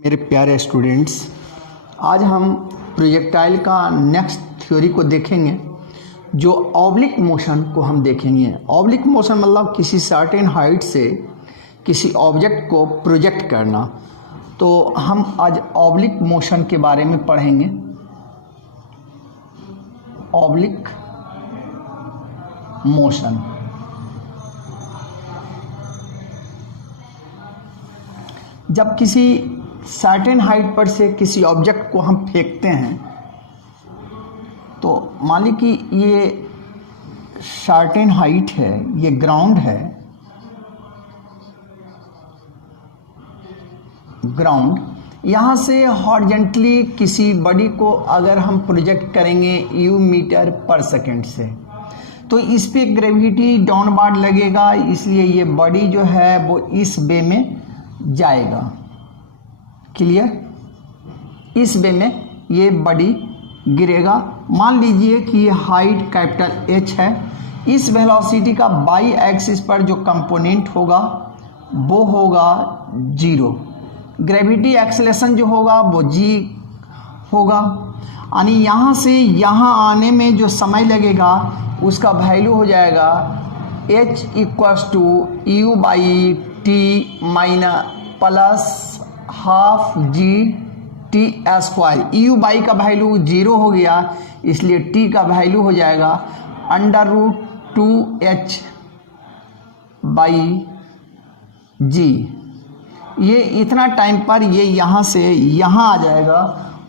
मेरे प्यारे स्टूडेंट्स, आज हम प्रोजेक्टाइल का नेक्स्ट थ्योरी को देखेंगे जो ऑब्लिक मोशन को हम देखेंगे। ऑब्लिक मोशन मतलब किसी सर्टेन हाइट से किसी ऑब्जेक्ट को प्रोजेक्ट करना। तो हम आज ऑब्लिक मोशन के बारे में पढ़ेंगे। ऑब्लिक मोशन जब किसी सर्टेन हाइट पर से किसी ऑब्जेक्ट को हम फेंकते हैं तो मान ली कि ये सर्टेन हाइट है, ये ग्राउंड है, ग्राउंड यहाँ से हॉरिजॉन्टली किसी बॉडी को अगर हम प्रोजेक्ट करेंगे यू मीटर पर सेकेंड से, तो इस पे ग्रेविटी डाउनवर्ड लगेगा, इसलिए ये बॉडी जो है वो इस वे में जाएगा। क्लियर? इस वे में ये बॉडी गिरेगा। मान लीजिए कि ये हाइट कैपिटल एच है। इस वेलोसिटी का बाई एक्सिस पर जो कंपोनेंट होगा वो होगा जीरो। ग्रेविटी एक्सेलेरेशन जो होगा वो जी होगा, यानी यहाँ से यहाँ आने में जो समय लगेगा उसका वैल्यू हो जाएगा h equals to u by t minus plus half g t square. U by का वैल्यू जीरो हो गया, इसलिए टी का वैल्यू हो जाएगा अंडर रूट 2h बाई जी। ये इतना टाइम पर ये यहाँ से यहाँ आ जाएगा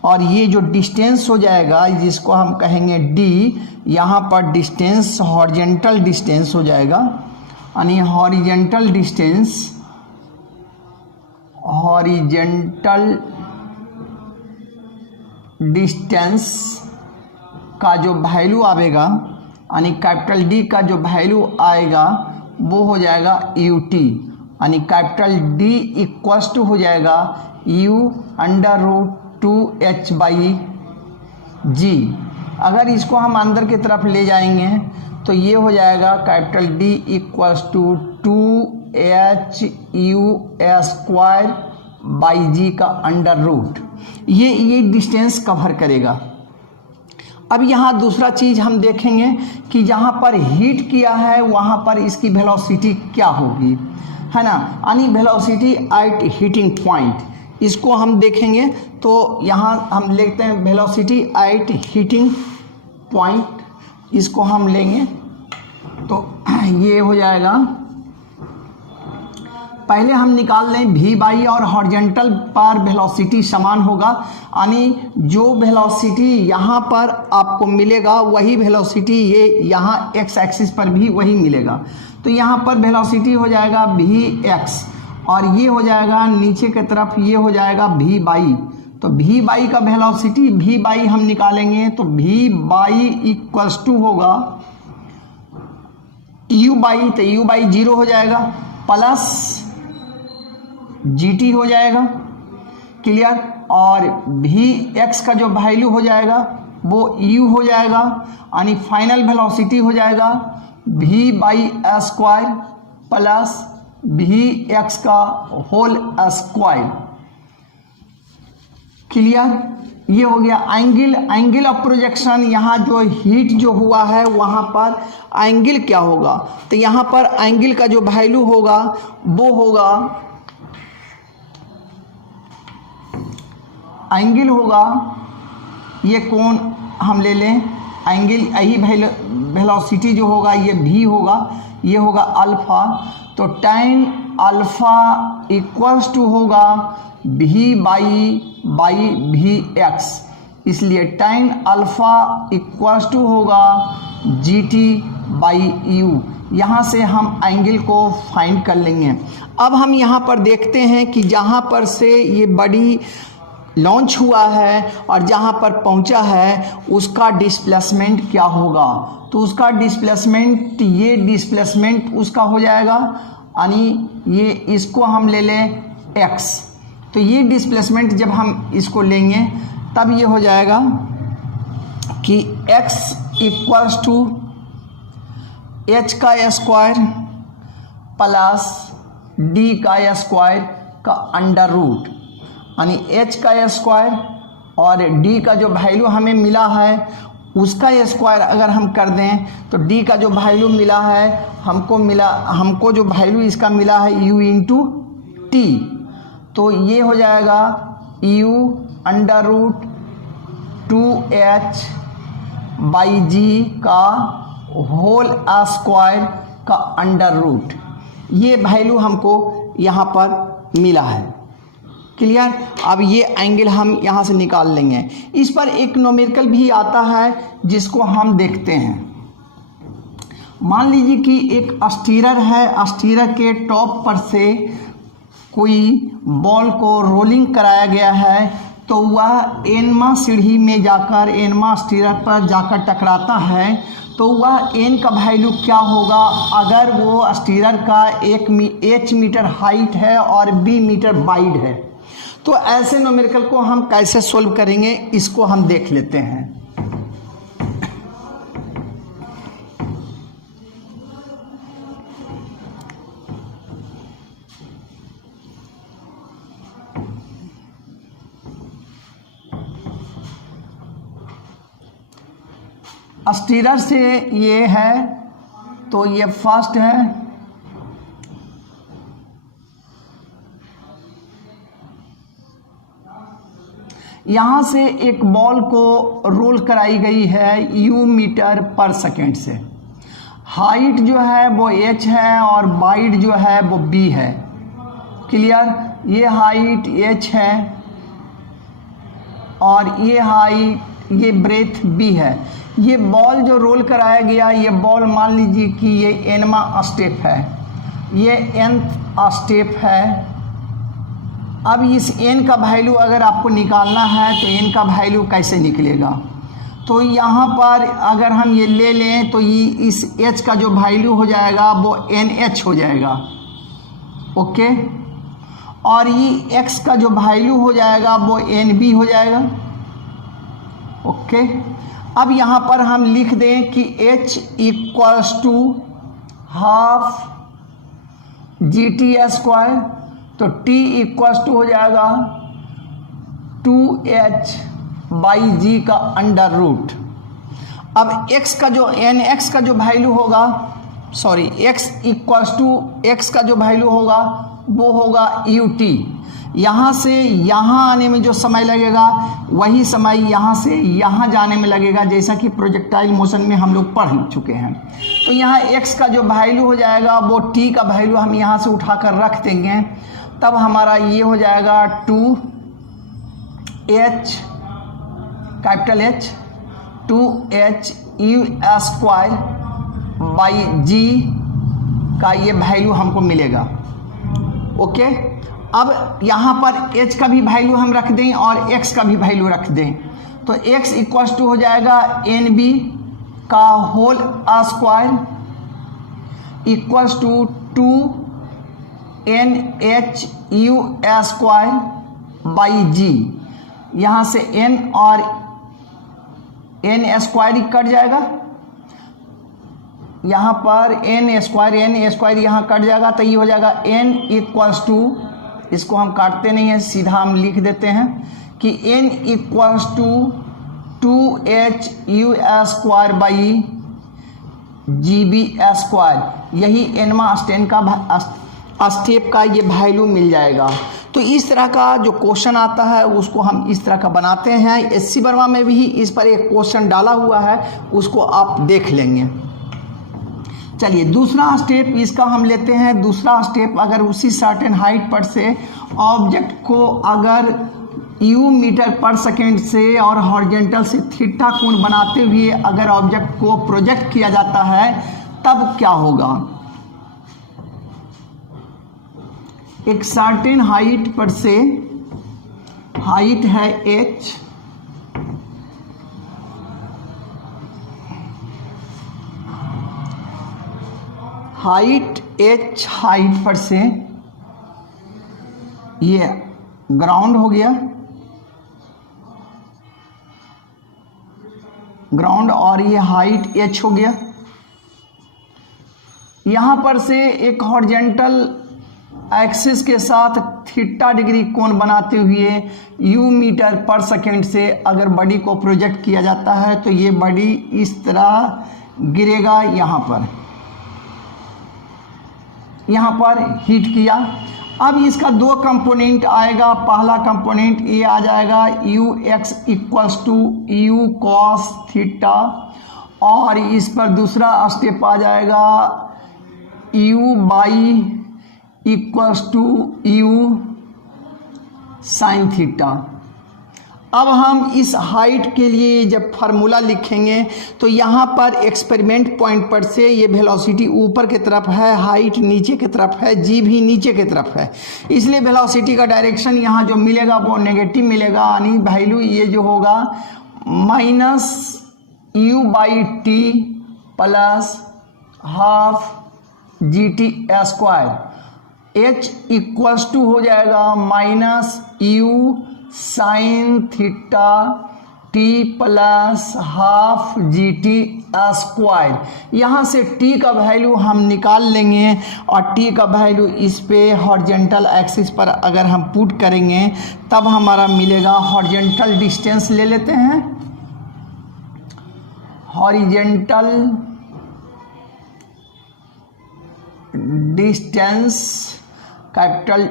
और ये जो डिस्टेंस हो जाएगा जिसको हम कहेंगे d, यहाँ पर डिस्टेंस हॉरिजॉन्टल डिस्टेंस हो जाएगा, यानी हॉरिजॉन्टल डिस्टेंस का जो वैल्यू आएगा, यानी कैपिटल डी का जो वैल्यू आएगा वो हो जाएगा यू टी, यानी कैपिटल डी इक्वल्स टू हो जाएगा u under root 2h by g. अगर इसको हम अंदर की तरफ ले जाएंगे तो ये हो जाएगा capital D equals to 2h u square by g का अंडर रूट। ये डिस्टेंस कवर करेगा। अब यहाँ दूसरा चीज़ हम देखेंगे कि जहाँ पर हीट किया है वहाँ पर इसकी वेलोसिटी क्या होगी, है ना, यानी वेलोसिटी एट हीटिंग पॉइंट, इसको हम देखेंगे। तो यहाँ हम लेते हैं वेलोसिटी एट हीटिंग पॉइंट, इसको हम लेंगे तो ये हो जाएगा, पहले हम निकाल लें वी बाई, और हॉरिजॉन्टल पर वेलोसिटी समान होगा, यानी जो वेलोसिटी यहाँ पर आपको मिलेगा वही वेलोसिटी ये यहाँ एक्स एक्सिस पर भी वही मिलेगा। तो यहाँ पर वेलोसिटी हो जाएगा वी एक्स और ये हो जाएगा नीचे की तरफ ये हो जाएगा वी बाई। तो वी बाई का वेलोसिटी वी बाई हम निकालेंगे तो वी बाई इक्वल्स टू होगा यू बाई, तो यू बाई जीरो हो जाएगा प्लस जी टी हो जाएगा। क्लियर? और वी एक्स का जो वैल्यू हो जाएगा वो यू हो जाएगा, यानी फाइनल वेलोसिटी हो जाएगा v by square plus v x का होल स्क्वायर। क्लियर? ये हो गया एंगल ऑफ प्रोजेक्शन। यहाँ जो हीट जो हुआ है वहाँ पर एंगल क्या होगा, तो यहाँ पर एंगल का जो वैल्यू होगा वो होगा, एंगल होगा, ये कोण हम ले लें, एंगल यही वेलोसिटी जो होगा ये भी होगा, ये होगा अल्फा। तो tan अल्फा इक्वल्स टू होगा वी बाई वी एक्स, इसलिए tan अल्फा इक्वल्स टू होगा जी टी बाई यू। यहाँ से हम एंगल को फाइंड कर लेंगे। अब हम यहाँ पर देखते हैं कि जहाँ पर से ये बॉडी लॉन्च हुआ है और जहाँ पर पहुँचा है उसका डिस्प्लेसमेंट क्या होगा। तो उसका डिस्प्लेसमेंट, ये डिस्प्लेसमेंट उसका हो जाएगा, यानी ये इसको हम ले लें x। तो ये डिस्प्लेसमेंट जब हम इसको लेंगे तब ये हो जाएगा कि x इक्वल्स टू h का स्क्वायर प्लस d का स्क्वायर का अंडर रूट, यानी h का स्क्वायर और d का जो वैल्यू हमें मिला है उसका स्क्वायर अगर हम कर दें तो d का जो वैल्यू मिला है हमको जो वैल्यू इसका मिला है u इंटू टी, तो ये हो जाएगा u under root 2h by g का होल स्क्वायर का अंडर रूट, ये वैल्यू हमको यहाँ पर मिला है। क्लियर। अब ये एंगल हम यहाँ से निकाल लेंगे। इस पर एक न्यूमेरिकल भी आता है जिसको हम देखते हैं। मान लीजिए कि एक स्टीरर है, स्टीरर के टॉप पर से कोई बॉल को रोलिंग कराया गया है, तो वह एनमा सीढ़ी में जाकर एनमा स्टीरर पर जाकर टकराता है, तो वह एन का वैल्यू क्या होगा अगर वो स्टीरर का h मीटर हाइट है और b मीटर वाइड है। तो ऐसे न्यूमेरिकल को हम कैसे सोल्व करेंगे इसको हम देख लेते हैं। स्टीरर से ये है तो ये फर्स्ट है, यहाँ से एक बॉल को रोल कराई गई है u मीटर पर सेकेंड से। हाइट जो है वो h है और वाइड जो है वो b है। क्लियर। ये हाइट h है और ये हाइट ये ब्रेथ b है। ये बॉल जो रोल कराया गया, ये बॉल मान लीजिए कि ये एनवा स्टेप है, ये nth स्टेप है। अब इस n का वैल्यू अगर आपको निकालना है तो n का वैल्यू कैसे निकलेगा, तो यहाँ पर अगर हम ये ले लें तो ये इस h का जो वैल्यू हो जाएगा वो NH हो जाएगा। ओके। और ये x का जो वैल्यू हो जाएगा वो NB हो जाएगा। ओके। अब यहाँ पर हम लिख दें कि h equals to half GT square, तो t इक्वल्स टू हो जाएगा 2h बाई जी का अंडर रूट। अब x का जो nx का जो वैल्यू होगा, sorry x equals to x का जो वैल्यू होगा वो होगा ut। यहाँ से यहाँ आने में जो समय लगेगा वही समय यहाँ से यहाँ जाने में लगेगा, जैसा कि प्रोजेक्टाइल मोशन में हम लोग पढ़ चुके हैं। तो यहाँ x का जो वैल्यू हो जाएगा वो t का वैल्यू हम यहाँ से उठाकर रख देंगे, तब हमारा ये हो जाएगा 2h capital H 2h u square by g का ये वैल्यू हमको मिलेगा। ओके। अब यहाँ पर h का भी वैल्यू हम रख दें और x का भी वैल्यू रख दें, तो x इक्वल्स टू हो जाएगा NB का whole square equals to 2NH u square by g. यहाँ से n और n स्क्वायर कट जाएगा, यहाँ पर n स्क्वायर यहाँ कट जाएगा, तो ये हो जाएगा n इक्वल्स टू, इसको हम काटते नहीं हैं सीधा हम लिख देते हैं कि n equals to 2h u square by GB square. यही एनमा स्टेप का ये वैल्यू मिल जाएगा। तो इस तरह का जो क्वेश्चन आता है उसको हम इस तरह का बनाते हैं। SC वर्मा में भी इस पर एक क्वेश्चन डाला हुआ है, उसको आप देख लेंगे। चलिए दूसरा स्टेप इसका हम लेते हैं। दूसरा स्टेप, अगर उसी सर्टेन हाइट पर से ऑब्जेक्ट को अगर u मीटर पर सेकेंड से और हॉरिजॉन्टल से थीटा कोण बनाते हुए अगर ऑब्जेक्ट को प्रोजेक्ट किया जाता है तब क्या होगा। एक सर्टेन हाइट पर से, हाइट है h, हाइट h हाइट पर से ये ग्राउंड हो गया, ग्राउंड, और ये हाइट h हो गया। यहाँ पर से एक हॉरिजॉन्टल एक्सिस के साथ थीटा डिग्री कोण बनाते हुए यू मीटर पर सेकेंड से अगर बॉडी को प्रोजेक्ट किया जाता है तो ये बॉडी इस तरह गिरेगा। यहाँ पर हिट किया। अब इसका दो कंपोनेंट आएगा। पहला कंपोनेंट ये आ जाएगा u x equals to u cos theta, और इस पर दूसरा स्टेप आ जाएगा u y equals to u sine theta. अब हम इस हाइट के लिए जब फार्मूला लिखेंगे तो यहाँ पर एक्सपेरिमेंट पॉइंट पर से ये वेलोसिटी ऊपर की तरफ है, हाइट नीचे की तरफ है, जी भी नीचे की तरफ है, इसलिए वेलोसिटी का डायरेक्शन यहाँ जो मिलेगा वो नेगेटिव मिलेगा। यानी वैल्यू ये जो होगा minus u by t plus half g t square. H equals to हो जाएगा minus u sine theta t plus half g t square. यहाँ से टी का वैल्यू हम निकाल लेंगे और टी का वैल्यू इस पे हॉरिजॉन्टल एक्सिस पर अगर हम पुट करेंगे तब हमारा मिलेगा। हॉरिजॉन्टल डिस्टेंस ले लेते हैं। Horizontal distance capital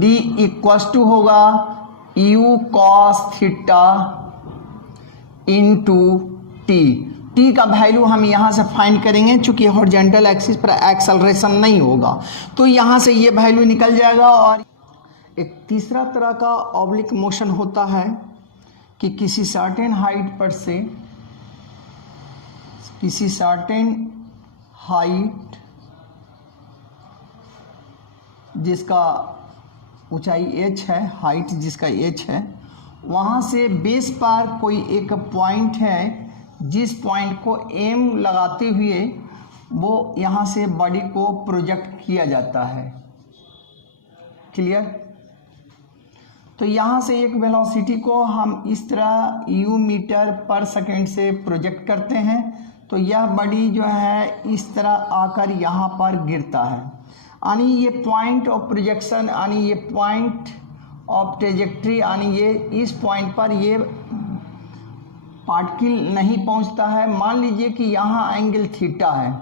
D equals to होगा u cos theta into t. T का वैल्यू हम यहाँ से फाइंड करेंगे, चूंकि हॉरिजॉन्टल एक्सिस पर एक्सेलरेशन नहीं होगा तो यहाँ से ये वैल्यू निकल जाएगा। और एक तीसरा तरह का ऑब्लिक मोशन होता है कि किसी सर्टेन हाइट पर से किसी सर्टेन हाइट जिसका ऊंचाई h है, हाइट जिसका h है, वहाँ से बेस पर कोई एक पॉइंट है जिस पॉइंट को m लगाते हुए वो यहाँ से बॉडी को प्रोजेक्ट किया जाता है। क्लियर? तो यहाँ से एक वेलोसिटी को हम इस तरह u मीटर पर सेकेंड से प्रोजेक्ट करते हैं तो यह बॉडी जो है इस तरह आकर यहाँ पर गिरता है। यानी ये पॉइंट ऑफ प्रोजेक्शन, यानी ये पॉइंट ऑफ ट्रेजेक्ट्री, यानी ये इस पॉइंट पर ये पार्टिकल नहीं पहुंचता है। मान लीजिए कि यहाँ एंगल थीटा है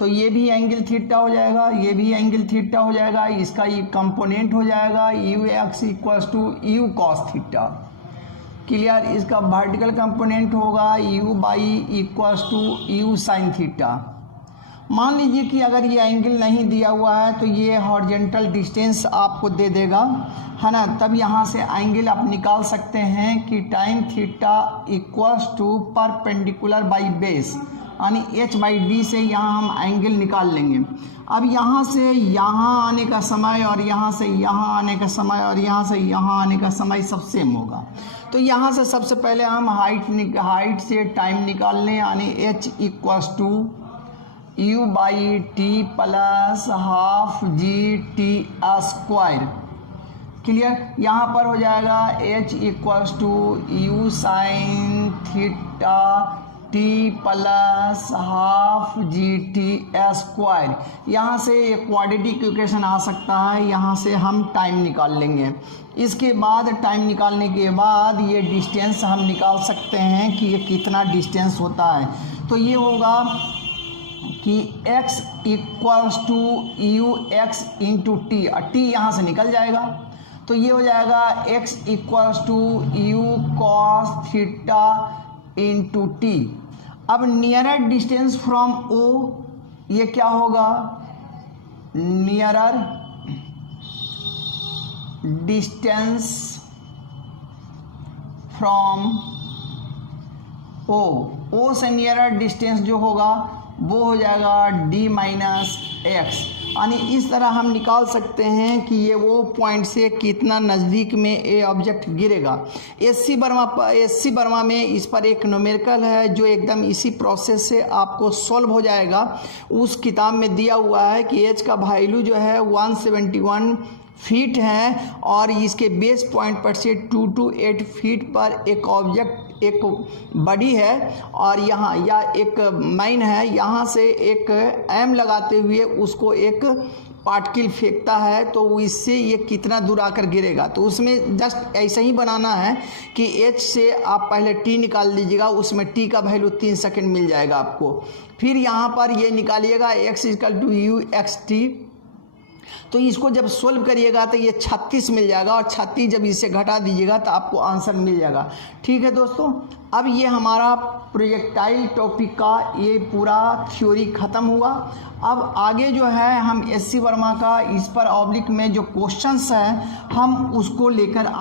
तो ये भी एंगल थीटा हो जाएगा, ये भी एंगल थीटा हो जाएगा, इसका ये कंपोनेंट हो जाएगा u x equals to u cos theta. Clear? इसका वर्टिकल कंपोनेंट होगा u y equals to u sine theta. मान लीजिए कि अगर ये एंगल नहीं दिया हुआ है तो ये हॉरिजॉन्टल डिस्टेंस आपको दे देगा, है ना। तब यहाँ से एंगल आप निकाल सकते हैं कि tan theta equals to perpendicular by base, यानी h बाई डी से यहाँ हम एंगल निकाल लेंगे। अब यहाँ से यहाँ आने का समय और यहाँ से यहाँ आने का समय और यहाँ से यहाँ आने का समय सब सेम होगा। तो यहाँ से सबसे पहले हम हाइट से टाइम निकाल लें, यानी h equals to u by t plus half g t square. Clear? यहाँ पर हो जाएगा h equals to u sine theta t plus half g t square. यहाँ से एक क्वाड्रेटिक इक्वेशन आ सकता है, यहाँ से हम टाइम निकाल लेंगे। इसके बाद टाइम निकालने के बाद ये डिस्टेंस हम निकाल सकते हैं कि ये कितना डिस्टेंस होता है। तो ये होगा कि x equals to u x into t, t यहाँ से निकल जाएगा तो ये हो जाएगा x equals to u cos theta into t. अब नियरर डिस्टेंस फ्रॉम O ये क्या होगा? नियरर डिस्टेंस फ्रॉम O से नियरर डिस्टेंस जो होगा वो हो जाएगा d माइनस एक्स। यानी इस तरह हम निकाल सकते हैं कि ये वो पॉइंट से कितना नज़दीक में ये ऑब्जेक्ट गिरेगा। एससी वर्मा में इस पर एक न्यूमेरिकल है जो एकदम इसी प्रोसेस से आपको सॉल्व हो जाएगा। उस किताब में दिया हुआ है कि एच का वैल्यू जो है 171 फीट है और इसके बेस पॉइंट पर से 228 फीट पर एक ऑब्जेक्ट एक बॉडी है और यहाँ या एक माइन है, यहाँ से एक एम लगाते हुए उसको एक पार्टिकल फेंकता है तो इससे ये कितना दूर आकर गिरेगा। तो उसमें जस्ट ऐसे ही बनाना है कि h से आप पहले t निकाल लीजिएगा, उसमें t का वैल्यू 3 सेकंड मिल जाएगा आपको। फिर यहाँ पर ये निकालिएगा x = u(xt), तो इसको जब सोल्व करिएगा तो ये 36 मिल जाएगा, और 36 जब इसे घटा दीजिएगा तो आपको आंसर मिल जाएगा। ठीक है दोस्तों, अब ये हमारा प्रोजेक्टाइल टॉपिक का ये पूरा थ्योरी ख़त्म हुआ। अब आगे जो है हम SC वर्मा का इस पर ऑब्लिक में जो क्वेश्चंस हैं हम उसको लेकर